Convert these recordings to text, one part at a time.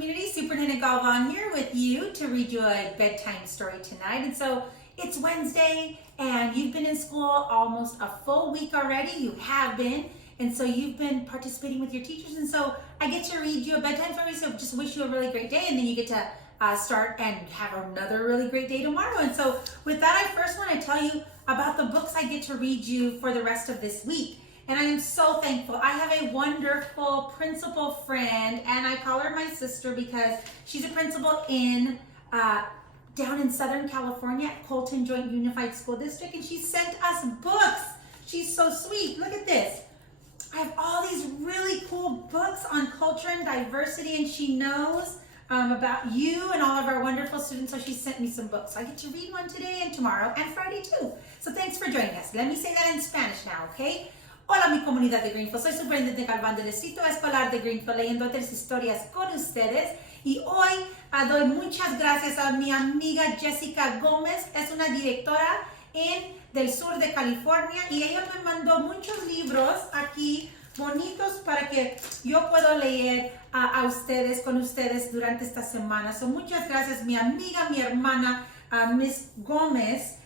community. Superintendent Galvan here with you to read you a bedtime story tonight. And so it's Wednesday and you've been in school almost a full week already. You have been. And so you've been participating with your teachers. And so I get to read you a bedtime story. So just wish you a really great day. And then you get to start and have another really great day tomorrow. And so with that, I first want to tell you about the books I get to read you for the rest of this week. And I am so thankful. I have a wonderful principal friend, and I call her my sister because she's a principal in down in Southern California at Colton Joint Unified School District, and she sent us books. She's so sweet. Look at this. I have all these really cool books on culture and diversity, and she knows about you and all of our wonderful students, so she sent me some books. So I get to read one today and tomorrow and Friday too. So thanks for joining us. Let me say that in Spanish now, okay? Hola mi comunidad de Greenfield, soy Superintendente Galvan del Distrito Escolar de Greenfield, leyendo otras historias con ustedes. Y hoy doy muchas gracias a mi amiga Jessica Gómez, es una directora del sur de California, y ella me mandó muchos libros aquí bonitos para que yo pueda leer a ustedes, con ustedes durante esta semana. So muchas gracias mi amiga, mi hermana Miss Gómez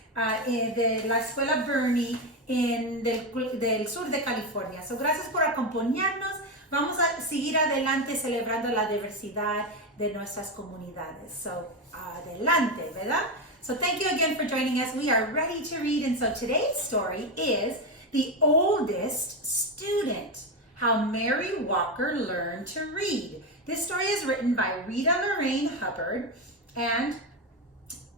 de la escuela Bernie del sur de California. So, gracias por acompañarnos. Vamos a seguir adelante celebrando la diversidad de nuestras comunidades. So, adelante, ¿verdad? So, thank you again for joining us. We are ready to read. And so, today's story is The Oldest Student, How Mary Walker Learned to Read. This story is written by Rita Lorraine Hubbard and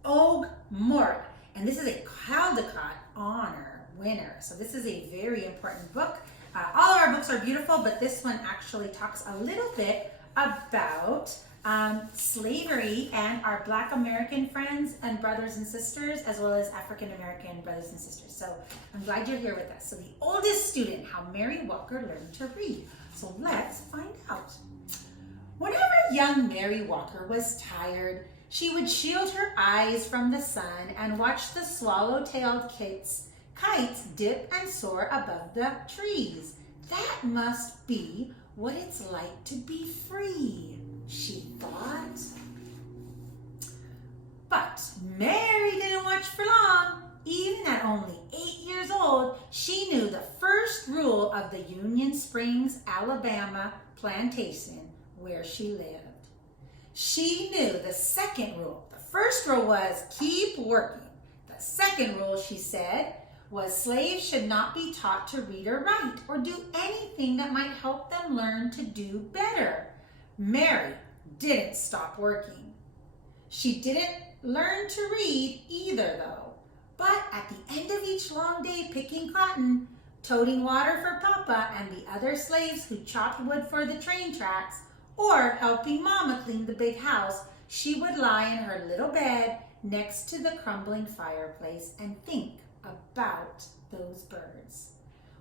Og Mort. And this is a Caldecott Honor winner. So this is a very important book. All of our books are beautiful, but this one actually talks a little bit about slavery and our Black American friends and brothers and sisters, as well as African American brothers and sisters. So I'm glad you're here with us. So The Oldest Student, How Mary Walker Learned to Read. So let's find out. Whenever young Mary Walker was tired, she would shield her eyes from the sun and watch the swallow-tailed kites dip and soar above the trees. That must be what it's like to be free, she thought. But Mary didn't watch for long. Even at only 8 years old, she knew the first rule of the Union Springs, Alabama plantation where she lived. She knew the second rule. The first rule was keep working. The second rule, she said, was slaves should not be taught to read or write or do anything that might help them learn to do better. Mary didn't stop working. She didn't learn to read either, though. But at the end of each long day picking cotton, toting water for Papa and the other slaves who chopped wood for the train tracks, or helping Mama clean the big house, she would lie in her little bed next to the crumbling fireplace and think about those birds.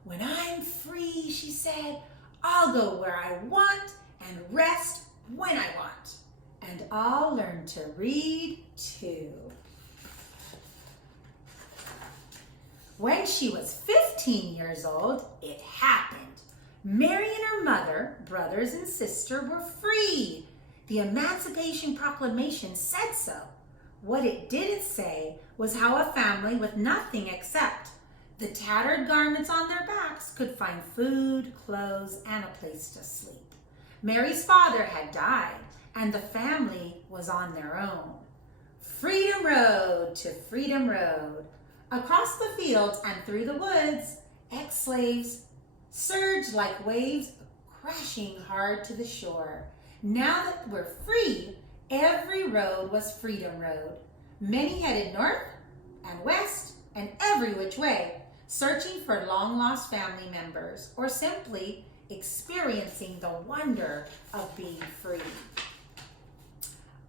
When I'm free, she said, I'll go where I want and rest when I want. And I'll learn to read too. When she was 15 years old, it happened. Mary and her mother, brothers and sister were free. The Emancipation Proclamation said so. What it didn't say was how a family with nothing except the tattered garments on their backs could find food, clothes, and a place to sleep. Mary's father had died, and the family was on their own. Freedom Road to Freedom Road. Across the fields and through the woods, ex-slaves surged like waves crashing hard to the shore. Now that we're free, every road was Freedom Road. Many headed north and west and every which way, searching for long-lost family members or simply experiencing the wonder of being free.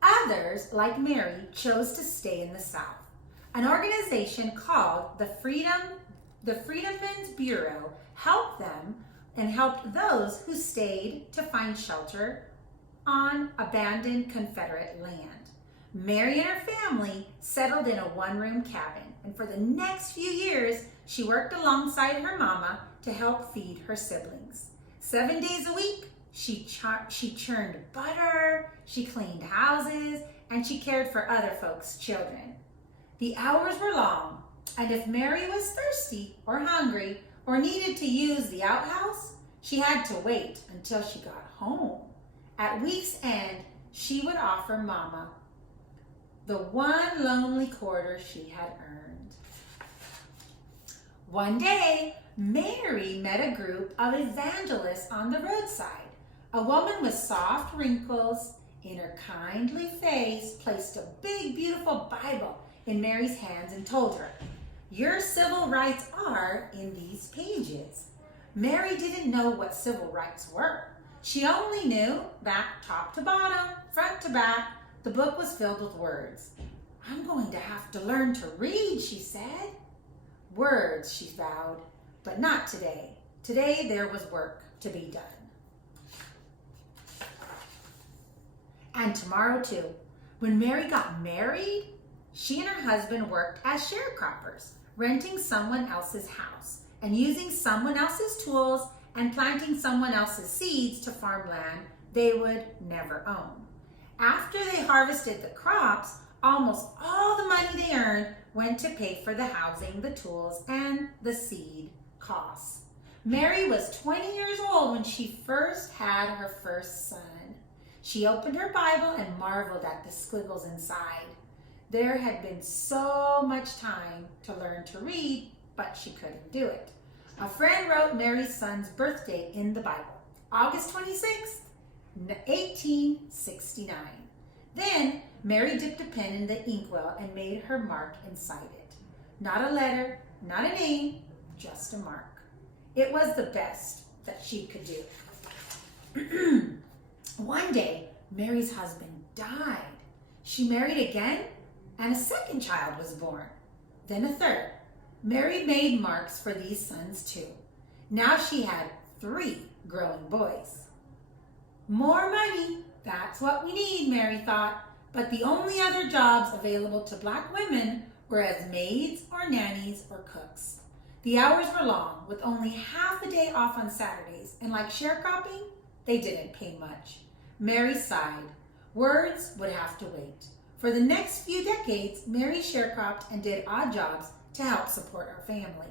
Others, like Mary, chose to stay in the South. An organization called the Freedmen's Bureau helped them and helped those who stayed to find shelter on abandoned Confederate land. Mary and her family settled in a one-room cabin, and for the next few years, she worked alongside her mama to help feed her siblings. 7 days a week, She churned butter, she cleaned houses, and she cared for other folks' children. The hours were long, and if Mary was thirsty or hungry or needed to use the outhouse, she had to wait until she got home. At week's end, she would offer Mama the one lonely quarter she had earned. One day, Mary met a group of evangelists on the roadside. A woman with soft wrinkles in her kindly face placed a big, beautiful Bible in Mary's hands and told her, "Your civil rights are in these pages." Mary didn't know what civil rights were. She only knew that top to bottom, front to back, the book was filled with words. "I'm going to have to learn to read," she said. Words, she vowed, but not today. Today there was work to be done. And tomorrow too. When Mary got married, she and her husband worked as sharecroppers, renting someone else's house and using someone else's tools and planting someone else's seeds to farm land they would never own. After they harvested the crops, almost all the money they earned went to pay for the housing, the tools, and the seed costs. Mary was 20 years old when she first had her first son. She opened her Bible and marveled at the squiggles inside. There had been so much time to learn to read, but she couldn't do it. A friend wrote Mary's son's birthday in the Bible, August 26th, 1869. Then Mary dipped a pen in the inkwell and made her mark inside it. Not a letter, not a name, just a mark. It was the best that she could do. One day, Mary's husband died. She married again, and a second child was born. Then a third. Mary made marks for these sons too. Now she had 3 growing boys. More money, that's what we need, Mary thought. But the only other jobs available to Black women were as maids or nannies or cooks. The hours were long, with only half a day off on Saturdays, and like sharecropping, they didn't pay much. Mary sighed. Words would have to wait. For the next few decades, Mary sharecropped and did odd jobs to help support her family.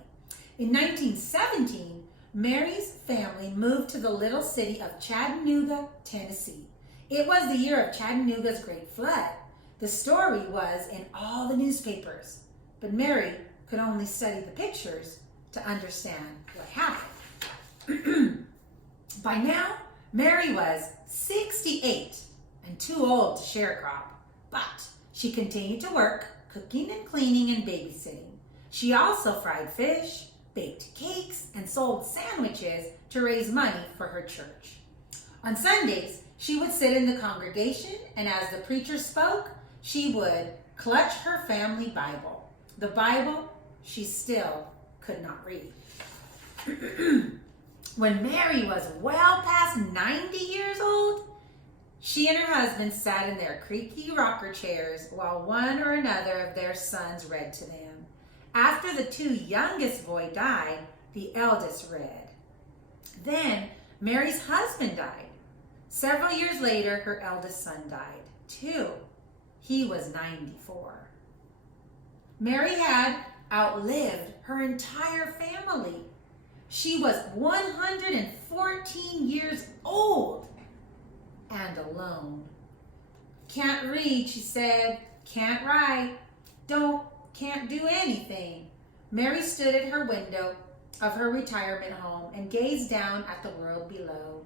In 1917, Mary's family moved to the little city of Chattanooga, Tennessee. It was the year of Chattanooga's Great Flood. The story was in all the newspapers, but Mary could only study the pictures to understand what happened. By now, Mary was 68 and too old to sharecrop, but she continued to work, cooking and cleaning and babysitting. She also fried fish, baked cakes, and sold sandwiches to raise money for her church. On Sundays, she would sit in the congregation, and as the preacher spoke, she would clutch her family Bible. The Bible she still could not read. When Mary was well past 90 years old, she and her husband sat in their creaky rocker chairs while one or another of their sons read to them. After the 2 youngest boys died, the eldest read. Then Mary's husband died. Several years later, her eldest son died, too. He was 94. Mary had outlived her entire family. She was 114 years old and alone. "Can't read," she said. "Can't write. Can't do anything." Mary stood at her window of her retirement home and gazed down at the world below.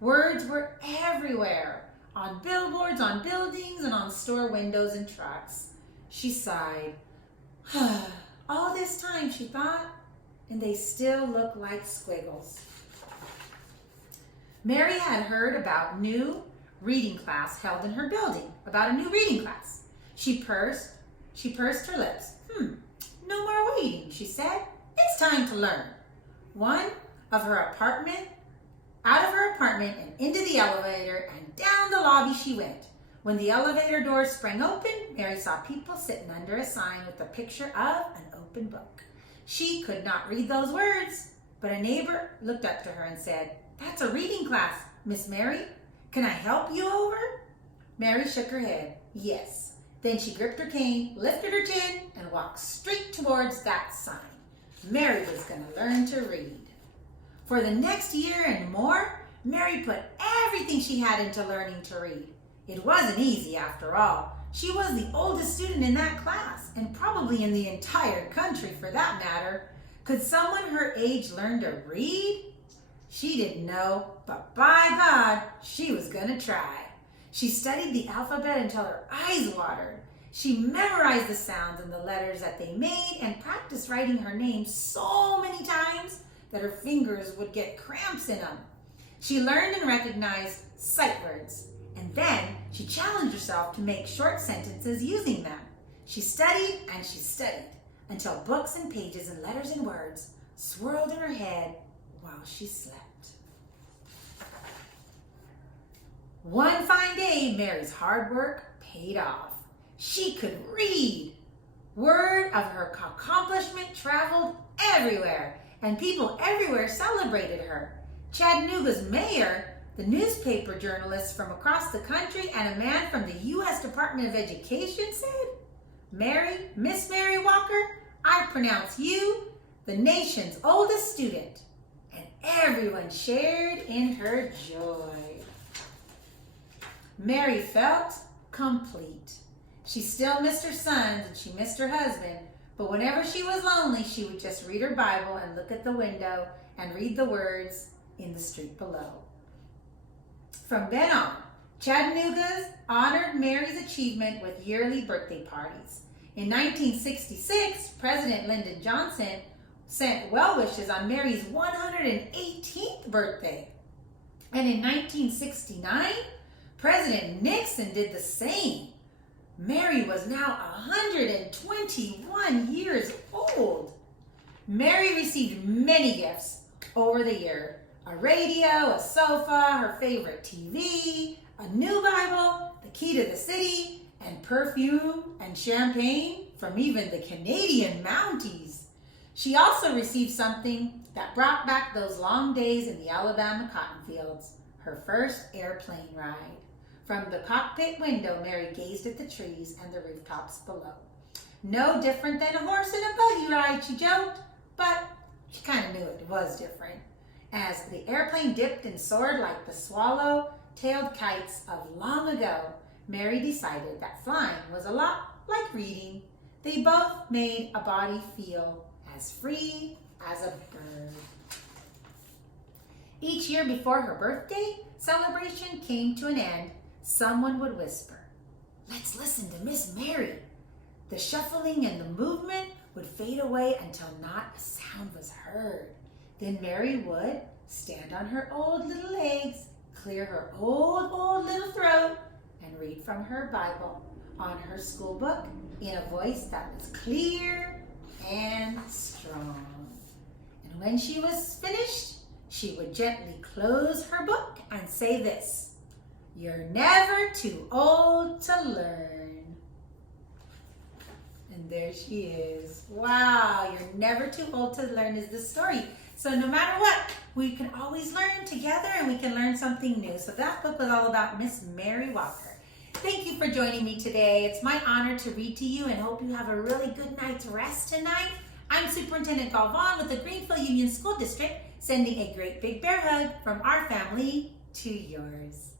Words were everywhere, on billboards, on buildings, and on store windows and trucks. She sighed. All this time, she thought, and they still look like squiggles. Mary had heard about a new reading class held in her building, about a new reading class. She pursed her lips. No more waiting, she said. It's time to learn. Out of her apartment and into the elevator, and down the lobby she went. When the elevator doors sprang open, Mary saw people sitting under a sign with a picture of an open book. She could not read those words, but a neighbor looked up to her and said, "That's a reading class. Miss Mary, can I help you over? Mary shook her head. Yes. Then she gripped her cane, lifted her chin, and walked straight towards that sign. Mary was going to learn to read. For the next year and more, Mary put everything she had into learning to read. It wasn't easy after all. She was the oldest student in that class, and probably in the entire country for that matter. Could someone her age learn to read? She didn't know, but by God, she was going to try. She studied the alphabet until her eyes watered. She memorized the sounds and the letters that they made and practiced writing her name so many times that her fingers would get cramps in them. She learned and recognized sight words, and then she challenged herself to make short sentences using them. She studied and she studied until books and pages and letters and words swirled in her head while she slept. One fine day, Mary's hard work paid off. She could read. Word of her accomplishment traveled everywhere, and people everywhere celebrated her. Chattanooga's mayor, the newspaper journalists from across the country, and a man from the U.S. Department of Education said, Miss Mary Walker, I pronounce you the nation's oldest student. And everyone shared in her joy. Mary felt complete. She still missed her sons and she missed her husband, but whenever she was lonely, she would just read her Bible and look at the window and read the words in the street below. From then on, Chattanooga's honored Mary's achievement with yearly birthday parties. In 1966, President Lyndon Johnson sent well wishes on Mary's 118th birthday. And in 1969, President Nixon did the same. Mary was now 121 years old. Mary received many gifts over the year. A radio, a sofa, her favorite TV, a new Bible, the key to the city, and perfume and champagne from even the Canadian Mounties. She also received something that brought back those long days in the Alabama cotton fields, her first airplane ride. From the cockpit window, Mary gazed at the trees and the rooftops below. No different than a horse and a buggy ride, she joked, but she kind of knew it was different. As the airplane dipped and soared like the swallow-tailed kites of long ago, Mary decided that flying was a lot like reading. They both made a body feel as free as a bird. Each year before her birthday celebration came to an end, someone would whisper, "Let's listen to Miss Mary." The shuffling and the movement would fade away until not a sound was heard. Then Mary would stand on her old little legs, clear her old little throat, and read from her Bible on her school book in a voice that was clear and strong. And when she was finished, she would gently close her book and say this, "You're never too old to learn." And there she is. Wow, you're never too old to learn is the story. So no matter what, we can always learn together and we can learn something new. So that book was all about Miss Mary Walker. Thank you for joining me today. It's my honor to read to you and hope you have a really good night's rest tonight. I'm Superintendent Galvan with the Greenfield Union School District, sending a great big bear hug from our family to yours.